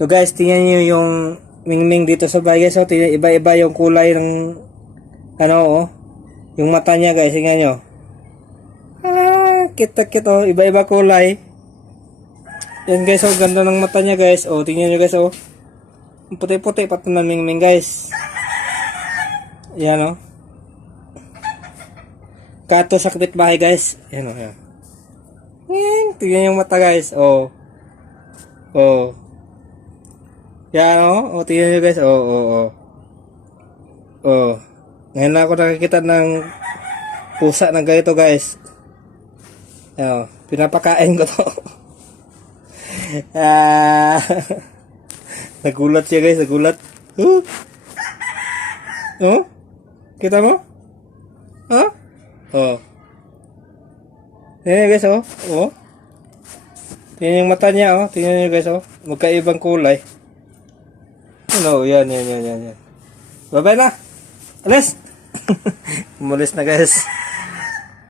So guys, tingnan nyo yung mingming dito sa bahay guys. So, iba-iba yung kulay ng ano oh. Yung mata niya guys, tingnan nyo. Cute oh, iba-iba kulay. Yan guys, oh, ganda ng mata niya guys. Oh, tingnan nyo guys oh. Puti-puti pati na mingming guys. Yan oh. Kato sa kapitbahay guys. Yan oh, yan. Tingnan yung mata guys. Oh. Oh. Yan oh. Oh, tingnan nyo guys. Oh. Oh. Ngayon na ako nakakita ng pusa ng ganito guys. Yan oh. Pinapakain ko to. Nagulat siya guys. Nagulat. Oh. Kita mo? Huh? Oh. Tingnan nyo guys oh. Oh. Tingnan yung mata niya oh. Tingnan nyo guys oh. Magkaibang kulay. Ano, yan. Bye-bye na. Alis. Umalis na guys.